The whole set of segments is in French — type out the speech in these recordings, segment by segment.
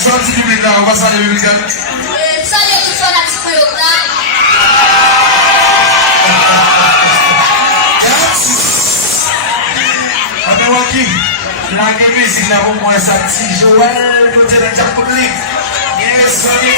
Sorti public là, on va saluer le public là. Salut tout ça, la petite coyote là. On est Waki. La musique là, au moins ça petit Joël, côté de la public. Yes, on est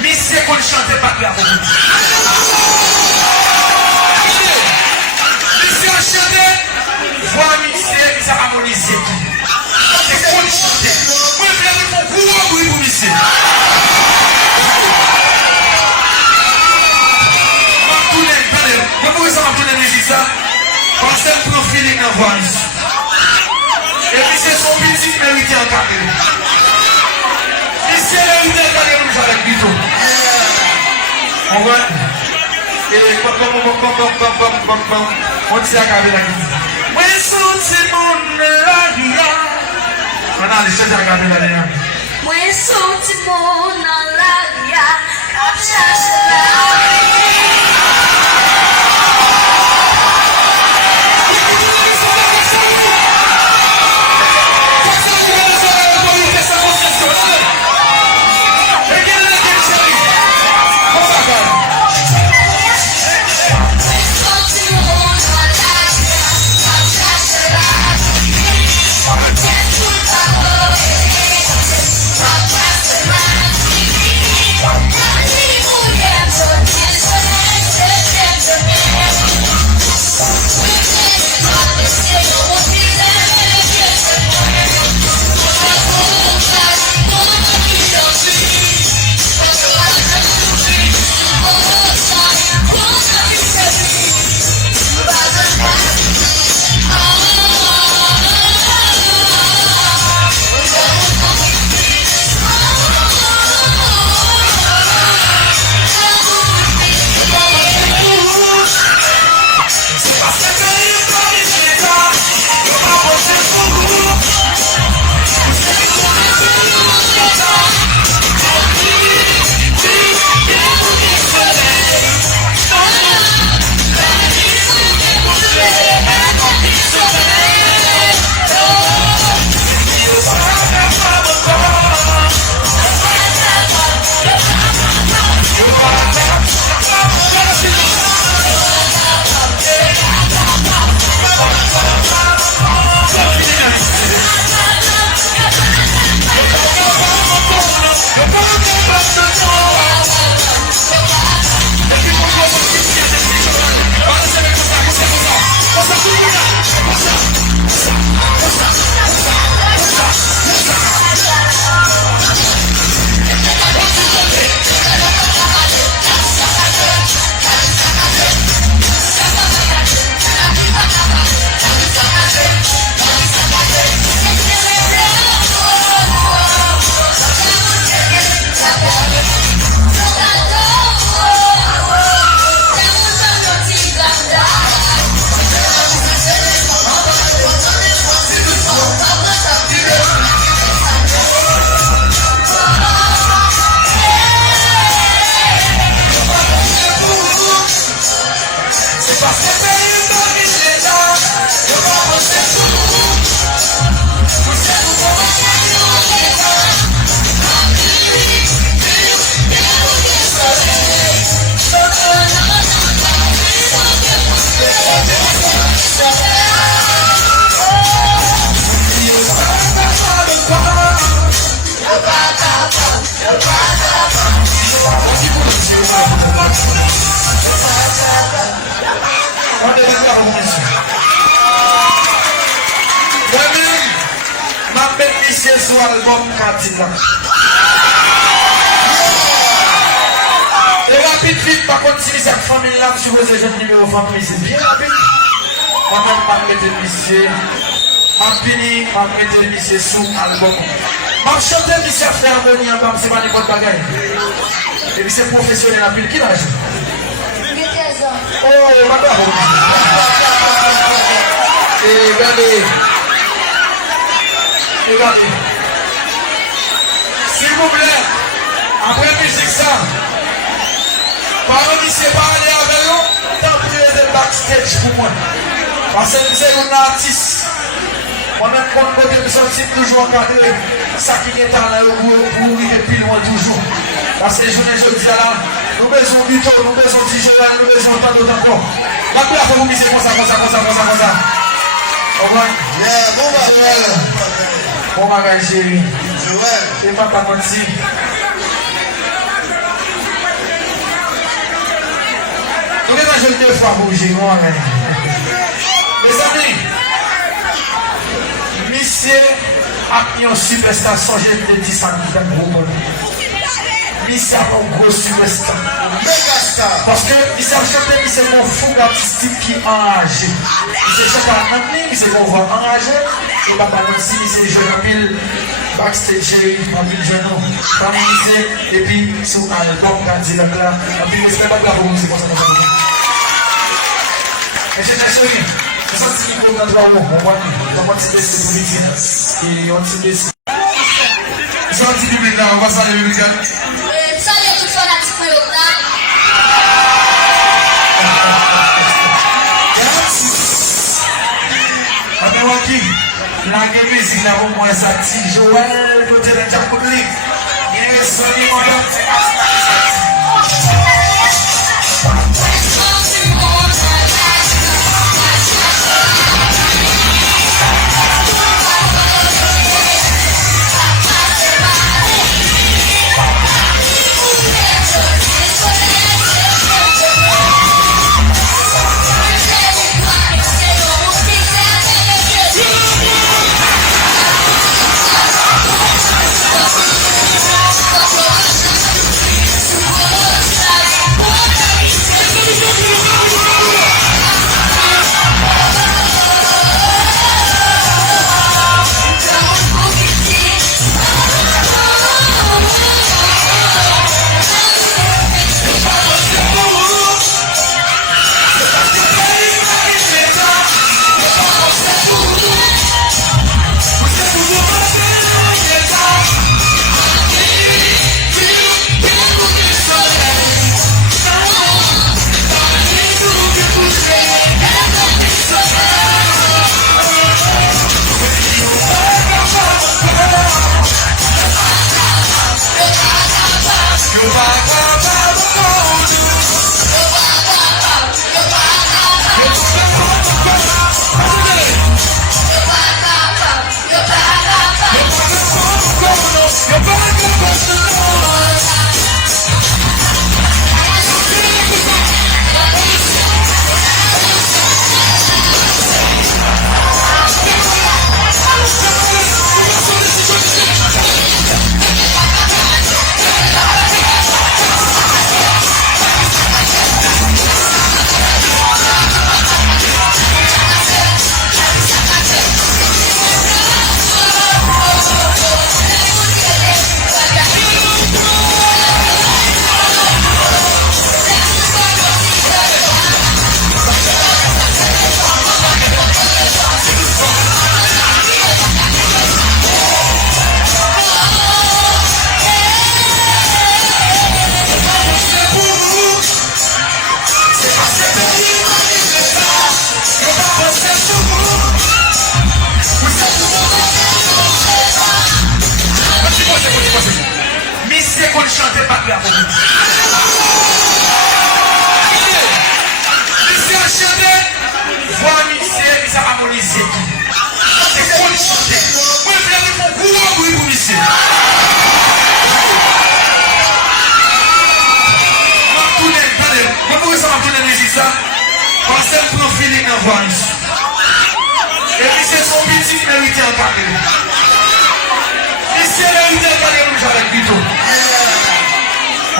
Monsieur qu'on chante pas là. Monsieur chante, voix monsieur, ça harmonise. C'est qu'on chante. Moi je vais mon gros bruit pour monsieur. Comment ça va tourner musique ça? Parce que pour feeling en voix. Et puis c'est son petit mérité en carrière. Monsieur le leader de nous avec plutôt. On voit. Et on dit à Gabriel là. Moi c'est mon là. On a les choses à Gabriel là. Moi c'est mon là. Cherche là. sur l'album Cadillac. Et rapide, vite, par contre, si cette famille-là, je suppose que j'ai le numéro de famille, c'est bien rapide. On va pas mettre le monsieur. On finit, on va mettre le monsieur sous l'album. Je vais chanter le monsieur faire harmonie en bas, c'est pas n'importe quoi. Et puis c'est professionnel en pile. Qui l'a joué? Oh, madame. Et regardez. Regardez. S'il vous plaît, après musique ça, par monsieur parler avec nous, tant pis de backstage pour moi. Parce que c'est un artiste. Moi-même, quand je me sens toujours encadré, ça qui est dans la pour arriver plus loin toujours. Parce que je dis là, nous avons besoin du temps, nous avons besoin du jeu, nous avons besoin de temps encore. Maintenant, il faut vous miser comme ça. Bon bagage, chérie. Et papa menti. Nous avons joué 2 fois pour bouger, moi. Mes amis, monsieur a mis en superstar, j'ai dit ça dans le groupe. Monsieur a un gros superstar. Parce que monsieur a chanté, monsieur est mon fou artistique qui est enragé. Monsieur chante à l'année, monsieur est mon voix enragé. Et papa aussi, monsieur est jeune en pile, backstage, en pile jeune, parmi monsieur, et puis sous l'album Cadillac là, en pile, j'espère pas que vous musique comme ça. Mais j'ai chérie. Je sens que c'est un peu de on va te laisser pour lui. Et on te laisse. Je vais te dire on va saluer le gars. Salut tout le monde là. Après, Waki, la musique là, au moins ça tire. Joël, côté de la public. Yes, on est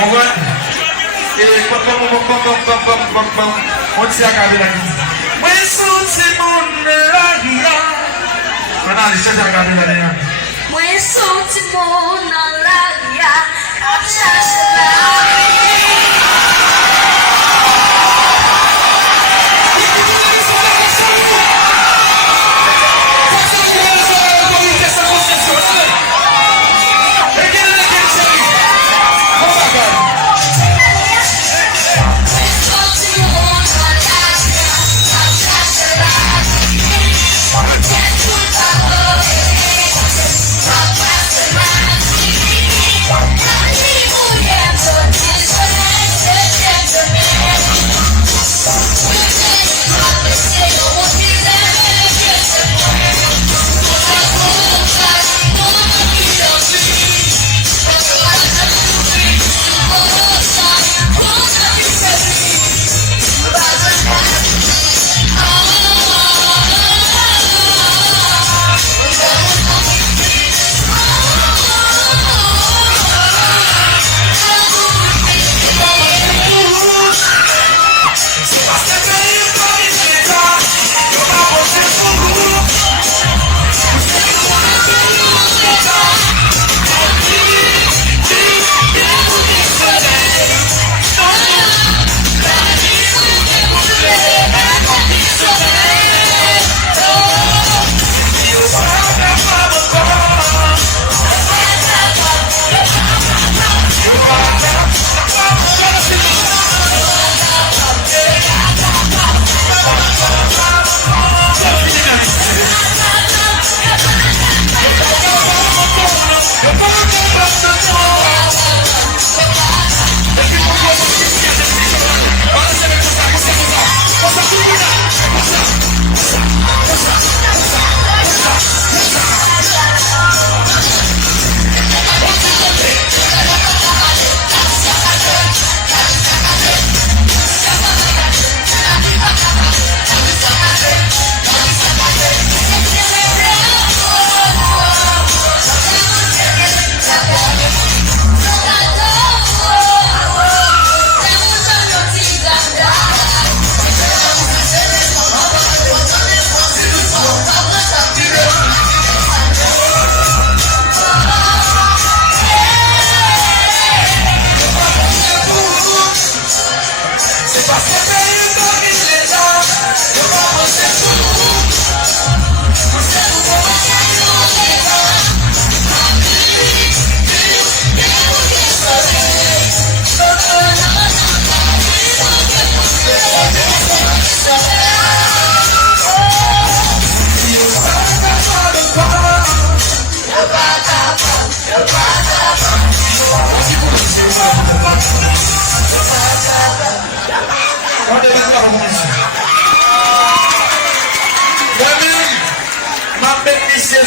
On va. Et on tire à caméra. Moi, c'est mon là. Maintenant, les chefs à caméra. Moi, c'est mon là.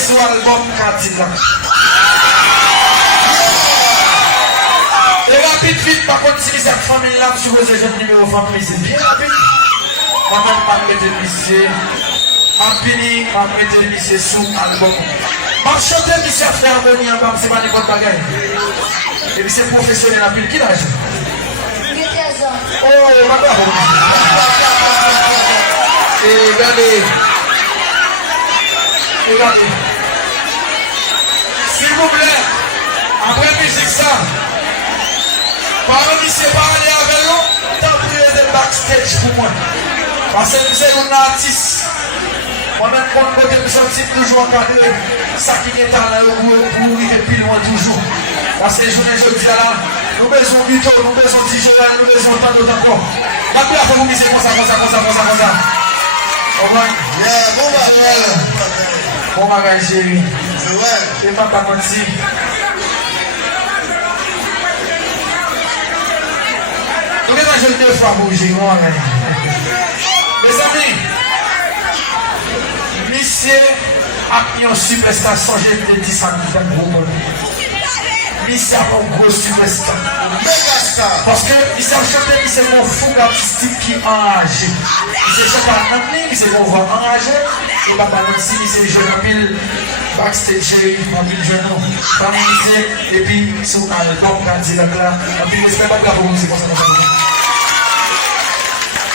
Sur l'album Katina. Et rapide, vite, par contre, si cette famille-là, si vous avez un numéro de famille, c'est bien rapide. Moi-même, je vais lycée. En fini, je vais lycée sous l'album. Je chante lycée à faire venir en bas, c'est pas n'importe quoi. Et puis c'est professionnel en pile. Qui l'âge? Oh, madame. Et regardez. Regardez. S'il vous plaît, après musique ça, parmi ces parler avec nous, tant pis de backstage pour moi. Parce que nous sommes un artiste. Moi-même, quand je me sens toujours en ça qui est dans la roue pour mourir et puis loin toujours. Parce que je dis là, nous besoin de Vito, nous besoin de Joël, nous besoin de tant d'autres encore. La place, vous me dites comme ça. Bon bagage. Bon bagage, chérie. Et pas ta moitié. Nous avons joué 2 fois pour bouger, moi. Mes amis, lycée a mis en superstar, j'ai dit ça, nous sommes gros. c'est un gros superstar. Parce que il s'est chanté, c'est mon fou artistique qui est enragé. Il s'est chanté en anglais, c'est mon voix enragé. Il va pas si c'est jeune en pile backstage, en pile jeune, et puis sur album, quand il est là, en pile, c'est pas grave, c'est comme ça.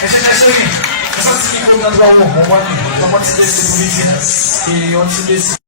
Et c'est chéri, c'est ça qui est dans le droit, on va dire, on va dire, c'est politique, et on va dire,